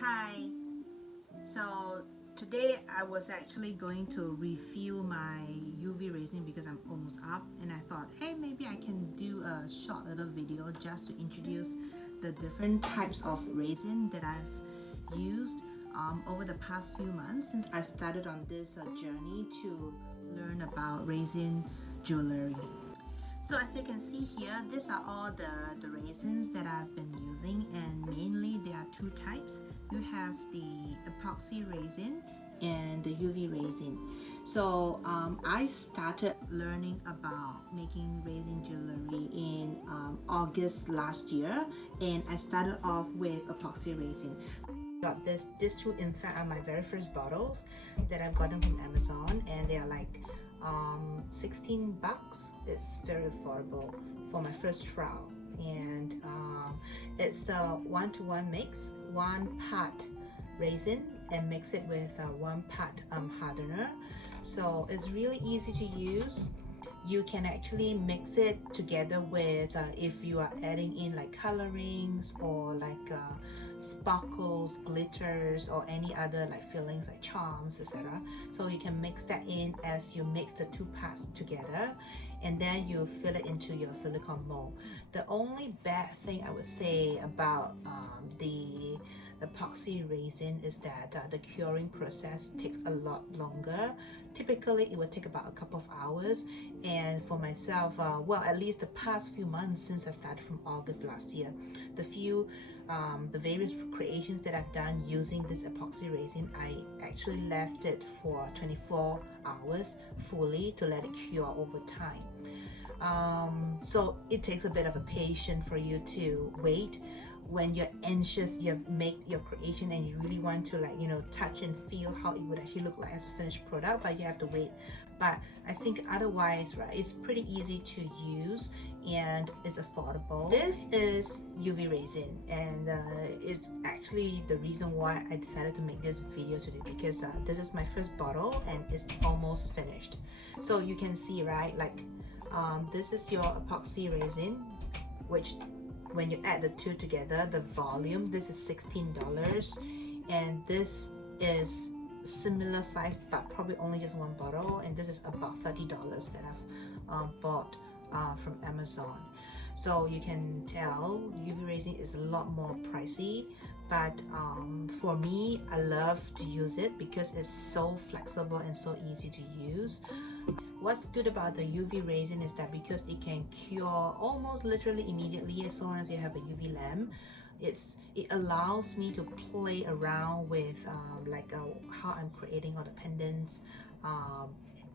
Hi, so today I was actually going to refill my UV resin because I'm almost up, and I thought, hey, maybe I can do a short little video just to introduce the different types of resin that I've used over the past few months since I started on this journey to learn about resin jewelry. So as you can see here, these are all the resins that I've been using, and mainly there are two types. You have the epoxy resin and the UV resin. So I started learning about making resin jewelry in August last year, and I started off with epoxy resin. Got these two, in fact, are my very first bottles that I've gotten from Amazon, and they are like 16 bucks. It's very affordable for my first trial, and it's the 1-to-1 mix, 1 part resin and mix it with 1 part hardener. So it's really easy to use. You can actually mix it together with if you are adding in like colorings or like sparkles, glitters, or any other like fillings like charms, etc. So you can mix that in as you mix the two parts together, and then you fill it into your silicone mold. The only bad thing I would say about the epoxy resin is that the curing process takes a lot longer. Typically it would take about a couple of hours, and for myself, well, at least the past few months since I started from August last year, the various creations that I've done using this epoxy resin, I actually left it for 24 hours fully to let it cure over time. So it takes a bit of a patience for you to wait when you're anxious, you make your creation and you really want to, like, touch and feel how it would actually look like as a finished product, but you have to wait. But I think otherwise, right, it's pretty easy to use and it's affordable. This is UV resin, and it's actually the reason why I decided to make this video today, because this is my first bottle and it's almost finished. So you can see, right, like this is your epoxy resin, which when you add the two together, the volume, this is $16, and this is similar size but probably only just one bottle, and this is about $30 that I've bought from Amazon. So you can tell UV resin is a lot more pricey, but for me, I love to use it because it's so flexible and so easy to use. What's good about the UV resin is that because it can cure almost literally immediately as long as you have a UV lamp, it allows me to play around with how I'm creating all the pendants,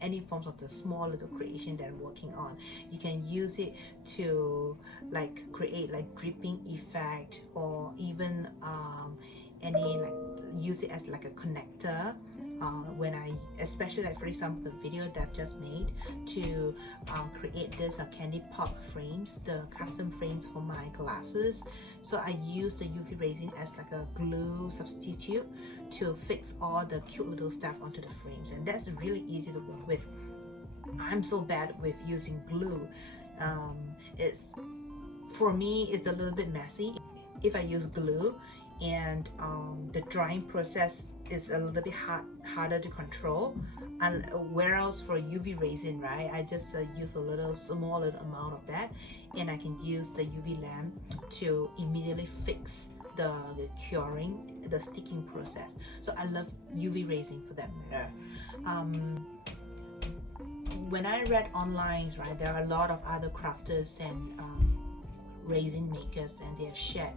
any forms of the small little creation that I'm working on. You can use it to like create like dripping effect, or even use it as like a connector. When I, especially like for example the video that I've just made to create this candy pop frames, the custom frames for my glasses. So I use the UV resin as like a glue substitute to fix all the cute little stuff onto the frames, and that's really easy to work with. I'm so bad with using glue. For me, it's a little bit messy if I use glue, and the drying process is a little bit harder to control. And whereas for UV resin, right, I just use a small little amount of that, and I can use the UV lamp to immediately fix the curing, the sticking process. So I love UV resin for that matter. When I read online, right, there are a lot of other crafters and resin makers, and they have shared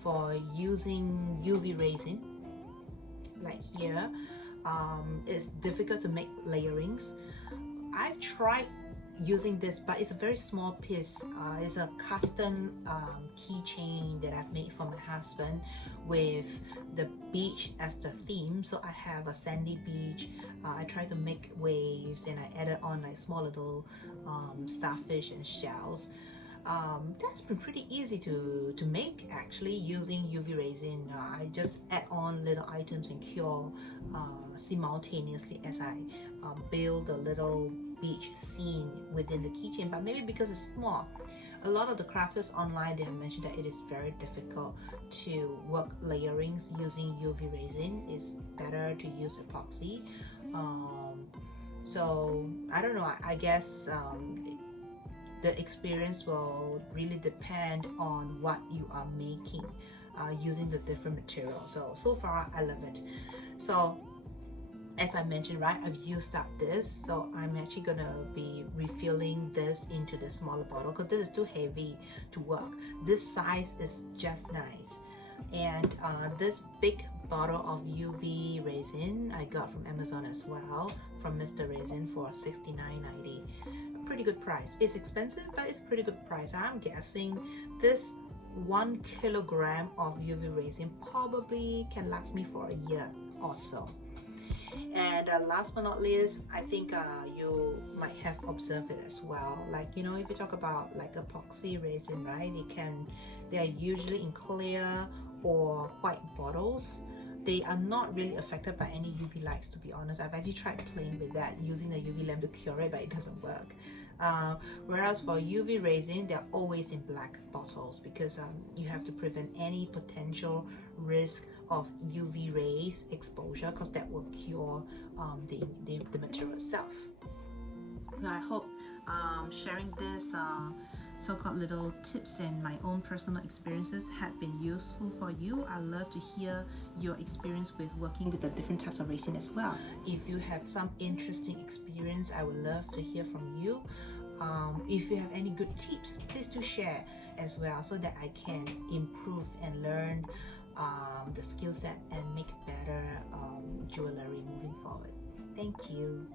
for using UV resin. Like here, it's difficult to make layerings. I've tried using this, but it's a very small piece. It's a custom keychain that I've made for my husband with the beach as the theme. So I have a sandy beach. I try to make waves, and I added on like small little starfish and shells. That's been pretty easy to make actually, using UV resin. I just add on little items and cure simultaneously as I build a little beach scene within the keychain. But maybe because it's small, A lot of the crafters online, they have mentioned that it is very difficult to work layerings using UV resin. It's better to use epoxy. So I don't know, I guess the experience will really depend on what you are making using the different materials. So far I love it. So as I mentioned, right, I've used up this, so I'm actually gonna be refilling this into the smaller bottle because this is too heavy to work. This size is just nice. And this big bottle of UV resin I got from Amazon as well, from Mr. Resin for $69.90. A pretty good price. It's expensive, but it's a pretty good price. I'm guessing this 1 kilogram of UV resin probably can last me for a year or so. And last but not least, I think you might have observed it as well. Like, you know, if you talk about like epoxy resin, right? They are usually in clear or white bottles. They are not really affected by any UV lights, to be honest. I've actually tried playing with that, using a UV lamp to cure it, but it doesn't work. Whereas for UV resin, they're always in black bottles because you have to prevent any potential risk of UV rays exposure, because that will cure the material itself. So I hope sharing this so-called little tips and my own personal experiences had been useful for you. I love to hear your experience with working with the different types of resin as well. If you have some interesting experience, I would love to hear from you. If you have any good tips, please do share as well, so that I can improve and learn the skill set and make better jewelry moving forward. Thank you.